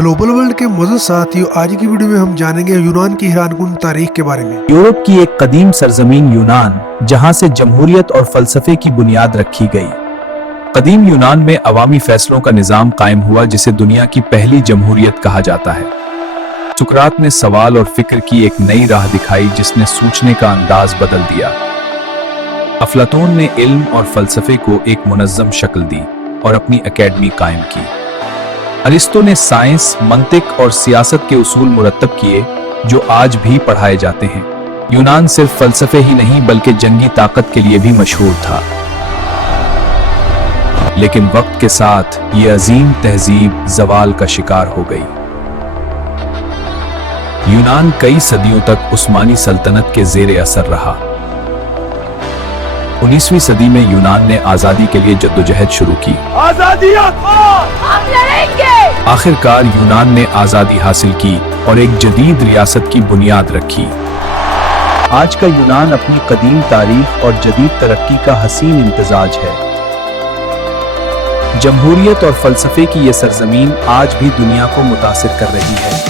Global world के मौजूद साथियों, आज की वीडियो में हम जानेंगे यूनान की हैरानकुन तारीख के बारे में। यूरोप की एक कदीम सरजमीन यूनान, जहां से जमहूरियत और फलसफे की बुनियाद रखी गई। कदीम यूनान में अवामी फैसलों का निजाम कायम हुआ, जिसे दुनिया की पहली जमहूरियत कहा जाता है। सुकरात ने सवाल और फिक्र की एक नई राह दिखाई, जिसने सोचने का अंदाज बदल दिया। अफलातून ने इल्म और फलसफे को एक मुनज़्ज़म शक्ल दी और अपनी एकेडमी कायम की। अरिस्तो ने साइंस, मंतिक और सियासत के उसूल मुरत्तब किए, जो आज भी पढ़ाए जाते हैं। यूनान सिर्फ फलसफे ही नहीं बल्कि जंगी ताकत के लिए भी मशहूर था। लेकिन वक्त के साथ ये अजीम तहजीब ज़वाल का शिकार हो गई। यूनान कई सदियों तक उस्मानी सल्तनत के ज़ेरे असर रहा। 19वीं सदी में यूनान ने आजादी के लिए जद्दोजहद शुरू की। आजादी हम लड़ेंगे। आखिरकार यूनान ने आजादी हासिल की और एक जदीद रियासत की बुनियाद रखी। आज का यूनान अपनी कदीम तारीख और जदीद तरक्की का हसीन इम्तिजाज है। जमहूरियत और फलसफे की ये सरजमीन आज भी दुनिया को मुतासिर कर रही है।